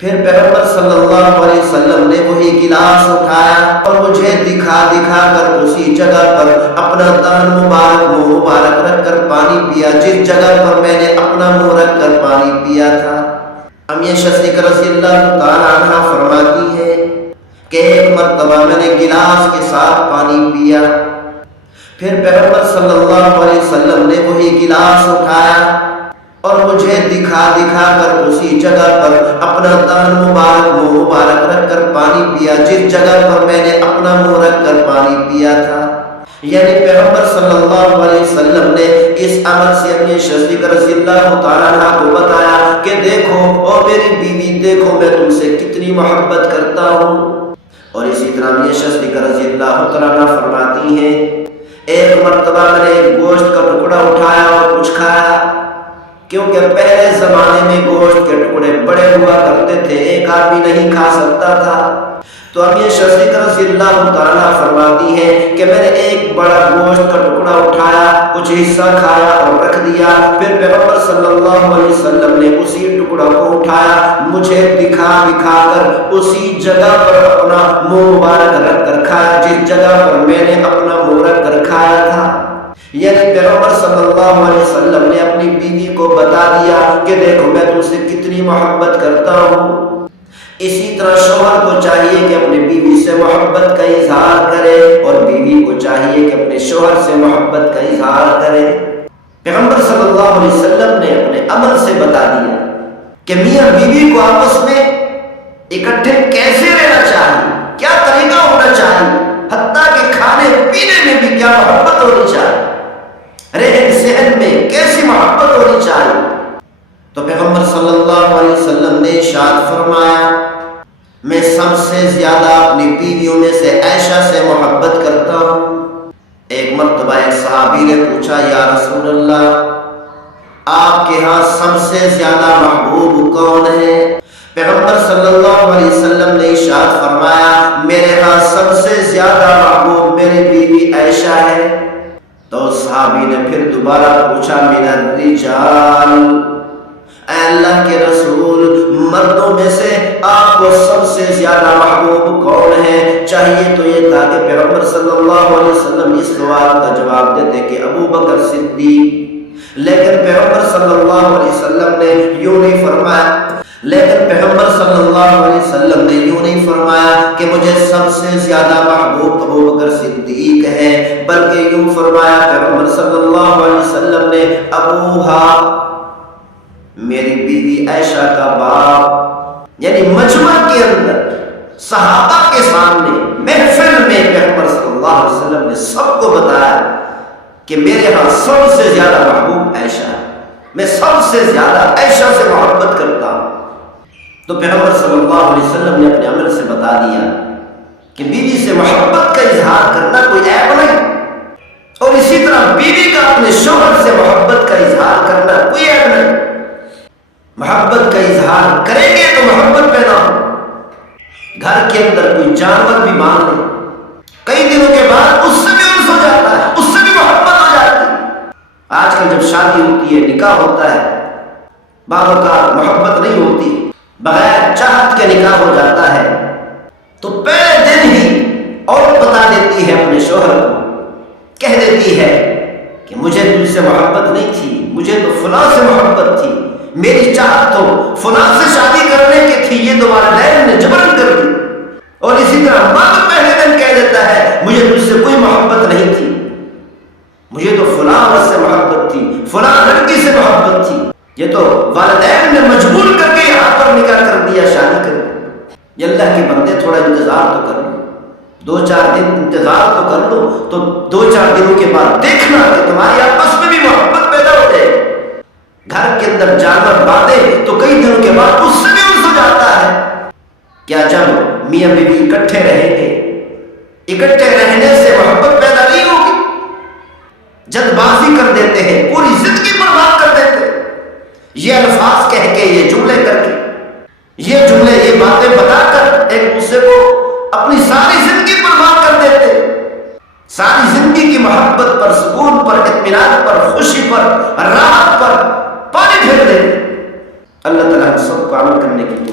پھر پیغمبر صلی اللہ علیہ وسلم نے وہی گلاس اٹھایا اور مجھے دکھا دکھا کر اسی جگہ پر اپنا دہن مبارک منہ مبارک رکھ کر پانی پیا، جس جگہ پر میں نے اپنا منہ رکھ کر پانی پیا تھا۔ امی صدیقہ رضی اللہ تعالیٰ عنہ فرماتی ہے کہ ایک مرتبہ میں نے گلاس کے ساتھ پانی پیا، پھر پیغمبر صلی اللہ علیہ وسلم نے وہی گلاس اٹھایا اور مجھے دکھا دکھا کر اسی جگہ پر اپنا دہن مبارک منہ مبارک رکھ کر پانی پیا، جس جگہ پر میں نے اپنا منہ رکھ کر پانی پیا تھا۔ یعنی پیغمبر صلی اللہ علیہ وسلم نے اس عمل سے اپنی صدیقہ رضی اللہ تعالیٰ عنہ کو بتایا کہ دیکھو او میری بیوی، دیکھو میں تم سے کتنی محبت کرتا ہوں۔ اور اسی طرح اپنی صدیقہ رضی اللہ تعالیٰ عنہ فرماتی ہیں ایک مرتبہ میں نے ایک گوشت کا ٹکڑا اٹھایا اور کچھ کھایا، کیونکہ پہلے زمانے میں گوشت کے ٹکڑے بڑے ہوا کرتے تھے، ایک آدمی نہیں کھا سکتا تھا۔ تو اب یہ صدیقہ رضی اللہ تعالیٰ فرماتی ہے کہ میں نے ایک بڑا گوشت کا ٹکڑا اٹھایا، کچھ حصہ کھایا اور رکھ دیا، پھر پیغمبر صلی اللہ علیہ وسلم نے اسی ٹکڑا کو اٹھایا، مجھے دکھا دکھا کر اسی جگہ پر اپنا منہ مبارک رکھ کر کھایا، جس جگہ پر میں نے اپنا منہ رکھ کر کھایا تھا۔ یعنی پیغمبر صلی اللہ علیہ وسلم نے اپنی بیوی کو بتا دیا کہ دیکھو میں تم سے کتنی محبت کرتا ہوں۔ اسی طرح شوہر کو چاہیے کہ اپنی بیوی سے محبت کا اظہار کرے اور بیوی کو چاہیے کہ اپنے شوہر سے محبت کا اظہار کرے۔ پیغمبر صلی اللہ علیہ وسلم نے اپنے عمل سے بتا دیا کہ میاں بیوی کو آپس میں اکٹھے کیسے رہنا چاہیے، کیا طریقہ ہونا چاہیے، حتیٰ کہ کھانے پینے میں بھی کیا محبت ہونی چاہیے، رہن سہن میں کیسی محبت ہونی چاہیے۔ تو پیغمبر صلی اللہ علیہ وسلم نے ارشاد فرمایا میں سب سے زیادہ اپنی بیویوں میں سے عائشہ سے محبت کرتا ہوں۔ ایک مرتبہ ایک صحابی نے پوچھا یا رسول اللہ آپ کے ہاں سب سے زیادہ محبوب کون ہے؟ پیغمبر صلی اللہ علیہ وسلم نے ارشاد فرمایا میرے ہاں سب سے زیادہ محبوب میری بیوی عائشہ ہے۔ تو صحابی نے پھر دوبارہ پوچھا من الرجال، اے اللہ کے رسول مردوں میں سے آپ کو سب سے زیادہ محبوب کون ہے؟ چاہیے تو یہ تھا کہ پیغمبر صلی اللہ علیہ وسلم اس سوال کا جواب دیتے کہ ابو بکر صدیق، لیکن پیغمبر صلی اللہ علیہ وسلم نے یوں نہیں فرمایا کہ مجھے سب سے زیادہ محبوب ابو بکر صدیق ہے، بلکہ یوں فرمایا پیغمبر صلی اللہ علیہ وسلم نے ابوہا، میری بیوی عائشہ کا باپ۔ یعنی مجمع کے اندر صحابہ کے سامنے محفل میں پیغمبر صلی اللہ علیہ وسلم نے سب کو بتایا کہ میرے ہاں سب سے زیادہ محبوب عائشہ ہے، میں سب سے زیادہ عائشہ سے محبت کرتا ہوں۔ تو پیغمبر صلی اللہ علیہ وسلم نے اپنے عمل سے بتا دیا کہ بیوی سے محبت کا اظہار کرنا کوئی عیب نہیں، اور اسی طرح بیوی کا اپنے شوہر سے محبت کا اظہار کرنا کوئی عیب نہیں۔ محبت کا اظہار کریں گے تو محبت پیدا ہو۔ گھر کے اندر کوئی جانور بھی مان لے، کئی دنوں کے بعد اس سے بھی انس ہو جاتا ہے، اس سے بھی محبت ہو جاتی ہے۔ آج کل جب شادی ہوتی ہے، نکاح ہوتا ہے، بعض اوقات محبت نہیں ہوتی، بغیر چاہت کے نکاح ہو جاتا ہے، تو پہلے دن ہی عورت بتا دیتی ہے اپنے شوہر کو، کہہ دیتی ہے کہ مجھے تجھ سے محبت نہیں تھی، مجھے تو فلاں سے محبت تھی، میری چاہت تو فلاں سے شادی کرنے کی تھی، یہ تو والدین نے جبرن کر دی۔ اور اسی طرح مرد پہلے دن کہہ دیتا ہے مجھے تجھ سے کوئی محبت نہیں تھی، مجھے تو فلاں عورت سے محبت تھی، فلاں لڑکی سے محبت تھی، یہ تو والدین نے مجبور کر کے یہاں پر نکاح کر دیا، شادی کر دی۔ یہ اللہ کے بندے تھوڑا انتظار تو کر لو، 2-4 دن انتظار تو کر لو، تو 2-4 دنوں کے بعد دیکھنا کہ تمہاری آپس میں بھی محبت پیدا ہو جائے۔ گھر کے اندر جانور باندھے تو کئی دنوں کے بعد اس سے بھی انس ہو جاتا ہے۔ کیا جب میاں بیوی اکٹھے رہیں گے، اکٹھے رہنے سے محبت پیدا نہیں ہوگی؟ جلد بازی کر دیتے ہیں، پوری زندگی برباد کر دیتے ہیں، یہ الفاظ کہہ کے، یہ جملے کر کے، یہ جملے، یہ باتیں بتا کر ایک دوسرے کو اپنی ساری زندگی برباد کر دیتے ہیں۔ ساری زندگی کی محبت پر، سکون پر، اطمینان پر، خوشی پر، راحت پر پانی پھیر دیتے۔ اللہ تعالیٰ ہم سب کو عمل کرنے کی